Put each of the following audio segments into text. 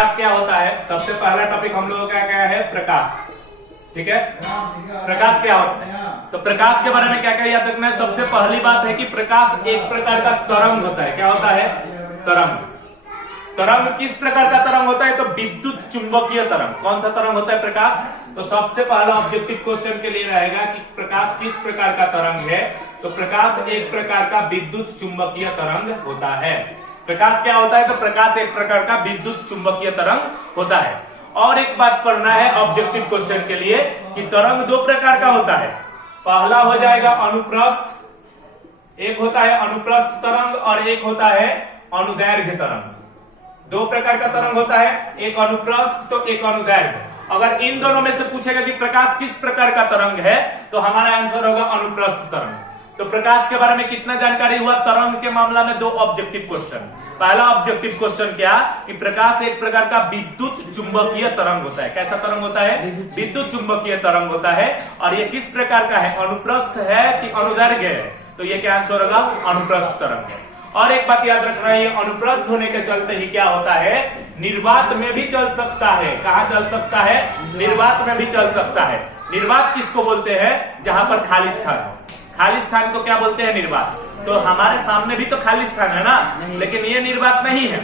प्रकाश क्या होता है? सबसे पहला टॉपिक हम लोगों का क्या है? प्रकाश। ठीक है, प्रकाश क्या होता है? तो प्रकाश के बारे में क्या क्या याद रखना है? सबसे पहली बात है कि प्रकाश एक प्रकार का तरंग होता है। क्या होता है? तरंग। तरंग किस प्रकार का तरंग होता है? तो विद्युत चुंबकीय तरंग। कौन सा तरंग होता है? प्रकाश। तो सबसे पहला ऑब्जेक्टिव क्वेश्चन के लिए रहेगा कि प्रकाश किस प्रकार का तरंग है? तो प्रकाश एक प्रकार का विद्युत चुंबकीय तरंग होता है। प्रकाश क्या होता है? तो प्रकाश एक प्रकार का विद्युत चुंबकीय तरंग होता है। और एक बात पढ़ना है ऑब्जेक्टिव क्वेश्चन के लिए कि तरंग दो प्रकार का होता है। पहला हो जाएगा अनुप्रस्थ, एक होता है अनुप्रस्थ तरंग और एक होता है अनुदैर्घ्य तरंग। दो प्रकार का तरंग होता है, एक अनुप्रस्थ तो एक अनुदैर्घ्य। अगर इन दोनों में से पूछेगा कि प्रकाश किस प्रकार का तरंग है तो हमारा आंसर होगा अनुप्रस्थ तरंग। तो प्रकाश के बारे में कितना जानकारी हुआ? तरंग के मामला में दो ऑब्जेक्टिव क्वेश्चन। पहला ऑब्जेक्टिव क्वेश्चन क्या कि प्रकाश एक प्रकार का विद्युत चुंबकीय तरंग होता है। कैसा तरंग होता है? विद्युत चुंबकीय तरंग होता है। और ये किस प्रकार का है? अनुप्रस्थ है कि अनुदैर्घ्य है? तो ये क्या आंसर होगा? अनुप्रस्थ तरंग है। और एक बात याद रखना है, ये अनुप्रस्थ होने के चलते ही क्या होता है? निर्वात में भी चल सकता है। कहां चल सकता है? निर्वात में भी चल सकता है। निर्वात किसको बोलते हैं? जहां पर खाली स्थान हो। खाली स्थान को क्या बोलते हैं? निर्वात। तो हमारे सामने भी तो खाली स्थान है ना, लेकिन ये निर्वात नहीं है।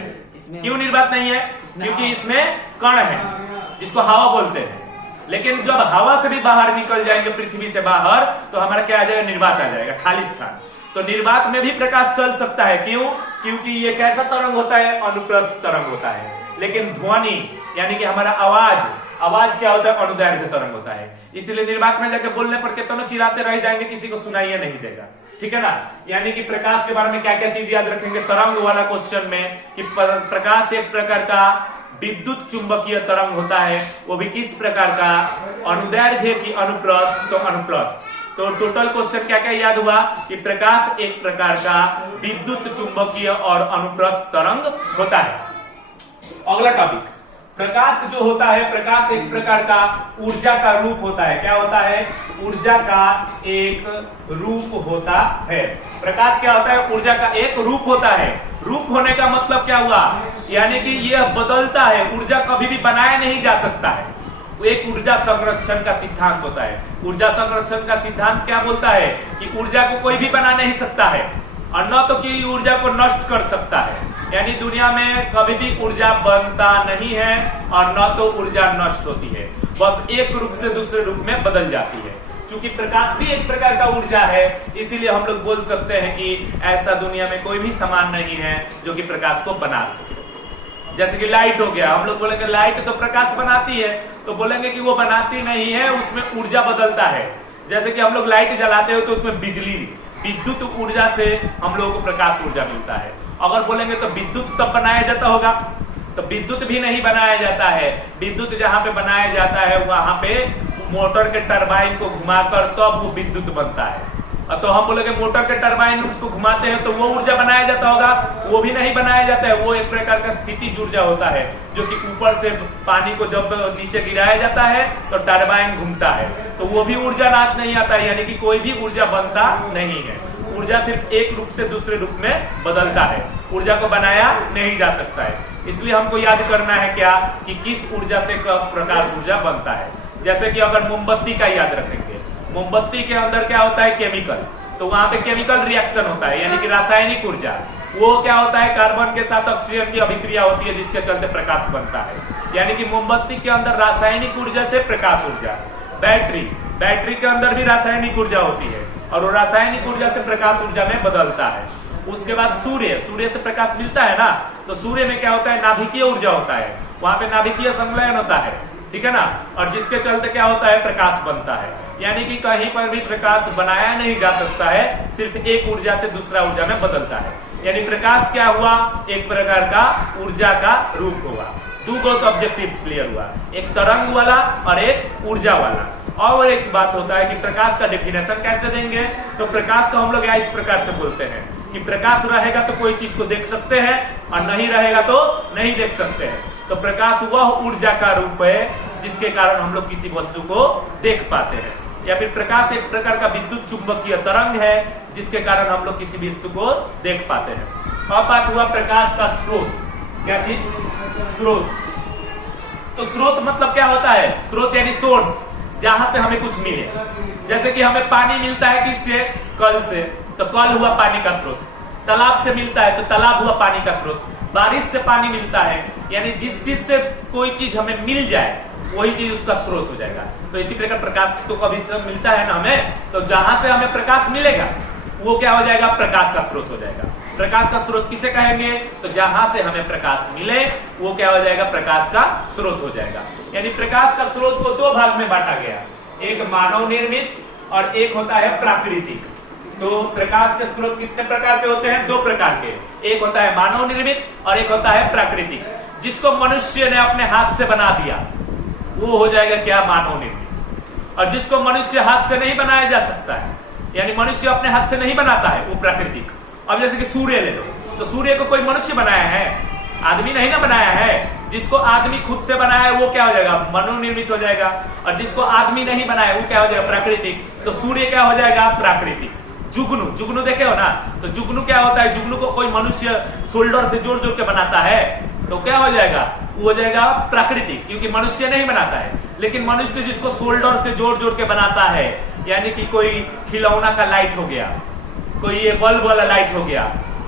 क्यों निर्वात नहीं है? क्योंकि इसमें कण है जिसको हवा बोलते हैं। लेकिन जब हवा से भी बाहर निकल जाएंगे, पृथ्वी से बाहर, तो हमारा क्या आ जाएगा? निर्वात आ जाएगा, खाली स्थान। तो निर्वात में भी प्रकाश चल सकता है। क्यों? क्योंकि ये कैसा तरंग होता है? अनुप्रस्थ तरंग होता है। लेकिन ध्वनि यानी कि हमारा आवाज क्या होता है? अनुदैर्घ्य तरंग होता है। इसलिए निर्वात में जाके बोलने पर कितना चिल्लाते रह जाएंगे, किसी को सुनाई नहीं देगा। ठीक है ना। यानी कि प्रकाश के बारे में क्या क्या चीज याद रखेंगे तरंग वाला क्वेश्चन में कि प्रकाश एक प्रकार का विद्युत चुंबकीय तरंग होता है। वो भी किस प्रकार का? अनुदैर्घ्य की अनुप्रस्थ तो अनुप्रस्थ। तो टोटल क्वेश्चन क्या क्या याद हुआ कि प्रकाश एक प्रकार का विद्युत चुंबकीय और अनुप्रस्थ तरंग होता है। अगला टॉपिक, प्रकाश जो होता है, प्रकाश एक प्रकार का ऊर्जा का रूप होता है। क्या होता है? ऊर्जा का एक रूप होता है। प्रकाश क्या होता है? ऊर्जा का एक रूप होता है। रूप होने का मतलब क्या हुआ? यानी कि यह बदलता है। ऊर्जा कभी भी बनाया नहीं जा सकता है। एक ऊर्जा संरक्षण का सिद्धांत होता है। ऊर्जा संरक्षण का सिद्धांत क्या बोलता है कि ऊर्जा को कोई भी बना नहीं सकता है और न तो कि ऊर्जा को नष्ट कर सकता है। यानी दुनिया में कभी भी ऊर्जा बनता नहीं है और न तो ऊर्जा नष्ट होती है, बस एक रूप से दूसरे रूप में बदल जाती है। चूंकि प्रकाश भी एक प्रकार का ऊर्जा है, इसीलिए हम लोग बोल सकते हैं कि ऐसा दुनिया में कोई भी सामान नहीं है जो कि प्रकाश को बना सके। जैसे कि लाइट हो गया, हम लोग बोलेंगे लाइट तो प्रकाश बनाती है, तो बोलेंगे कि वो बनाती नहीं है, उसमें ऊर्जा बदलता है। जैसे कि हम लोग लाइट जलाते हो तो उसमें बिजली, विद्युत ऊर्जा से हम लोगों को प्रकाश ऊर्जा मिलता है। अगर बोलेंगे तो विद्युत तब बनाया जाता होगा, तो विद्युत भी नहीं बनाया जाता है। विद्युत जहां पे बनाया जाता है वहां पे मोटर के टरबाइन को घुमाकर तब वो विद्युत बनता है। तो हम बोलेंगे मोटर के टरबाइन उसको घुमाते हैं तो वो ऊर्जा बनाया जाता होगा, वो भी नहीं बनाया जाता है। वो एक प्रकार का स्थितिज ऊर्जा होता है जो कि ऊपर से पानी को जब नीचे गिराया जाता है तो टरबाइन घूमता है, तो वो भी ऊर्जा नाथ नहीं आता है। यानी कि कोई भी ऊर्जा बनता नहीं है। ऊर्जा सिर्फ एक रूप से दूसरे रूप में बदलता है, ऊर्जा को बनाया नहीं जा सकता है। इसलिए हमको याद करना है क्या कि किस ऊर्जा से प्रकाश ऊर्जा बनता है। जैसे कि अगर मोमबत्ती का याद रखेंगे, मोमबत्ती के अंदर क्या होता है? केमिकल। तो वहां पे केमिकल रिएक्शन होता है, यानी कि रासायनिक ऊर्जा। वो क्या होता है? कार्बन के साथ ऑक्सीजन की अभिक्रिया होती है जिसके चलते प्रकाश बनता है। यानी कि मोमबत्ती के अंदर रासायनिक ऊर्जा से प्रकाश ऊर्जा। बैटरी के अंदर भी रासायनिक ऊर्जा होती है और वो रासायनिक ऊर्जा से प्रकाश ऊर्जा में बदलता है। उसके बाद सूर्य से प्रकाश मिलता है ना, तो सूर्य में क्या होता है? नाभिकीय ऊर्जा होता है। वहां पे नाभिकीय संलयन होता है, ठीक है ना, और जिसके चलते क्या होता है? प्रकाश बनता है। यानी कि कहीं पर भी प्रकाश बनाया नहीं जा सकता है, सिर्फ एक ऊर्जा से दूसरा ऊर्जा में बदलता है। यानी प्रकाश क्या हुआ? एक प्रकार का ऊर्जा का रूप हुआ। दो ऑब्जेक्टिव क्लियर हुआ, एक तरंग वाला और एक ऊर्जा वाला। और एक बात होता है कि प्रकाश का डेफिनेशन कैसे देंगे? तो प्रकाश को हम लोग इस प्रकार से बोलते हैं कि प्रकाश रहेगा तो कोई चीज को देख सकते हैं और नहीं रहेगा तो नहीं देख सकते हैं। तो प्रकाश वह ऊर्जा का रूप है जिसके कारण हम लोग किसी वस्तु को देख पाते हैं। या फिर प्रकाश एक प्रकार का विद्युत चुंबकीय तरंग है जिसके कारण हम लोग किसी भी वस्तु को देख पाते हैं। अब बात हुआ प्रकाश का स्रोत। क्या चीज? स्रोत। तो स्रोत मतलब क्या होता है? स्रोत यानी सोर्स, जहां से हमें कुछ मिले। जैसे कि हमें पानी मिलता है किससे? कल से, तो कल हुआ पानी का स्रोत। तालाब से मिलता है तो तालाब हुआ पानी का स्रोत। बारिश से पानी मिलता है, यानी जिस चीज से कोई चीज हमें मिल जाए वही चीज उसका स्रोत हो जाएगा। तो इसी प्रकार प्रकाश तो कभी से मिलता है ना हमें, तो जहां से हमें प्रकाश मिलेगा वो क्या हो जाएगा? प्रकाश का स्रोत हो जाएगा। प्रकाश का स्रोत किसे कहेंगे? तो जहां से हमें प्रकाश मिले वो क्या हो जाएगा? प्रकाश का स्रोत हो जाएगा। यानी प्रकाश का स्रोत को दो भाग में बांटा गया, एक मानव निर्मित और एक होता है प्राकृतिक। तो प्रकाश के स्रोत कितने प्रकार के होते हैं? दो प्रकार के, एक होता है मानव निर्मित और एक होता है प्राकृतिक। जिसको मनुष्य ने अपने हाथ से बना दिया वो हो जाएगा क्या? मानव निर्मित। और जिसको मनुष्य हाथ से नहीं बनाया जा सकता है, यानी मनुष्य अपने हाथ से नहीं बनाता है, वो प्राकृतिक। अब जैसे कि सूर्य ले लो, तो सूर्य को कोई मनुष्य बनाया है? आदमी नहीं ना बनाया है। जिसको आदमी खुद से बनाया है वो क्या हो जाएगा? मानव निर्मित हो जाएगा। और जिसको आदमी नहीं बनाया वो क्या हो जाएगा? प्राकृतिक। तो सूर्य क्या हो जाएगा? प्राकृतिक। जुगनू, जुगनू देखे हो ना, तो जुगनू क्या होता है? जुगनू को कोई मनुष्य शोल्डर से जोड़ जोड़ के बनाता है, तो क्या हो जाएगा? वो हो जाएगा प्राकृतिक, क्योंकि मनुष्य नहीं बनाता है। लेकिन मनुष्य जिसको शोल्डर से जोड़ जोड़ के बनाता है, यानी कि कोई खिलौना का लाइट हो गया, कोई ये बल्ब वाला लाइट हो गया,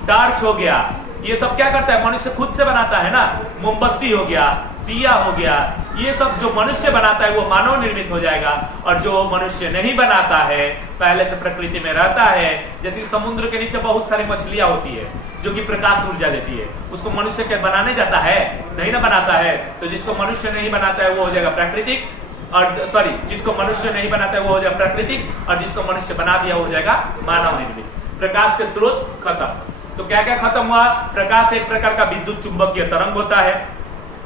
टार्च हो गया, ये सब क्या करता है? मनुष्य खुद से बनाता है ना। मोमबत्ती हो गया, दिया हो गया, ये सब जो मनुष्य बनाता है वो मानव निर्मित हो जाएगा। और जो मनुष्य नहीं बनाता है, पहले से प्रकृति में रहता है, जैसे समुद्र के नीचे बहुत सारी मछलियां होती है जो कि प्रकाश ऊर्जा देती है, उसको मनुष्य के बनाने जाता है? नहीं ना बनाता है। तो जिसको मनुष्य नहीं बनाता है वो हो जाएगा प्राकृतिक, और सॉरी, जिसको मनुष्य नहीं बनाता है वो हो जाएगा प्राकृतिक, और जिसको मनुष्य बना दिया वो हो जाएगा मानव निर्मित। प्रकाश के स्रोत खत्म। तो क्या क्या खत्म हुआ? प्रकाश एक प्रकार का विद्युत चुंबकीय तरंग होता है,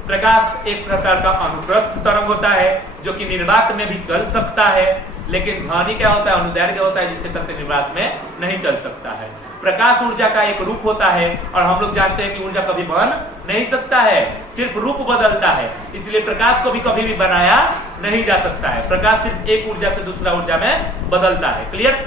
प्रकाश एक प्रकार का अनुप्रस्थ तरंग होता है जो कि निर्वात में भी चल सकता है, लेकिन ध्वनि क्या होता है? अनुदैर्घ्य होता है, जिसके चलते निर्वात में नहीं चल सकता है। प्रकाश ऊर्जा का एक रूप होता है, और हम लोग जानते हैं कि ऊर्जा कभी बन नहीं सकता है, सिर्फ रूप बदलता है। इसलिए प्रकाश को भी कभी भी बनाया नहीं जा सकता है। प्रकाश सिर्फ एक ऊर्जा से दूसरा ऊर्जा में बदलता है। क्लियर?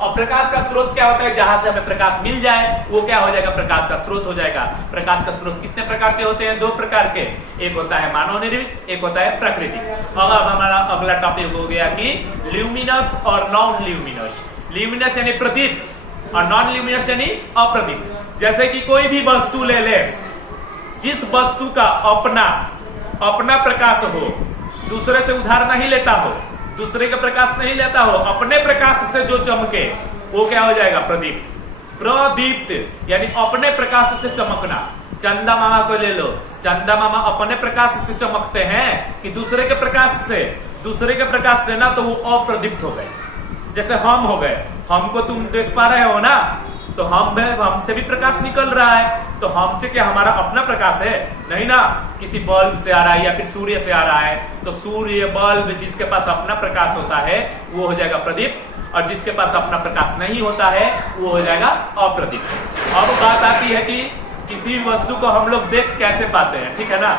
और प्रकाश का स्रोत क्या होता है? जहां से हमें प्रकाश मिल जाए वो क्या हो जाएगा? प्रकाश का स्रोत हो जाएगा। प्रकाश का स्रोत कितने प्रकार के होते हैं? दो प्रकार के, एक होता है मानव निर्मित, एक होता है प्राकृतिक। अब हमारा अगला टॉपिक हो गया कि ल्यूमिनस और नॉन ल्यूमिनस। ल्यूमिनस यानी प्रदीप्त और नॉन ल्यूमिनस यानी अप्रदीप्त। जैसे कि कोई भी वस्तु ले ले, जिस वस्तु का अपना प्रकाश हो, दूसरे से उधार नहीं लेता हो, दूसरे का प्रकाश नहीं लेता हो, अपने प्रकाश से जो चमके वो क्या हो जाएगा? प्रदीप्त। प्रदीप्त यानी अपने प्रकाश से चमकना। चंदा मामा को ले लो, चंदा मामा अपने प्रकाश से चमकते हैं कि दूसरे के प्रकाश से? दूसरे के प्रकाश से ना, तो वो अप्रदीप्त हो गए। जैसे हम हो गए, हमको तुम देख पा रहे हो ना, तो हमसे भी प्रकाश निकल रहा है, तो हमसे क्या हमारा अपना प्रकाश है? नहीं ना, किसी बल्ब से आ रहा है या फिर सूर्य से आ रहा है। तो सूर्य, बल्ब, जिसके पास अपना प्रकाश होता है वो हो जाएगा प्रदीप्त, और जिसके पास अपना प्रकाश नहीं होता है वो हो जाएगा अप्रदीप्त। अब बात आती है कि किसी वस्तु को हम लोग देख कैसे पाते हैं, ठीक है ना?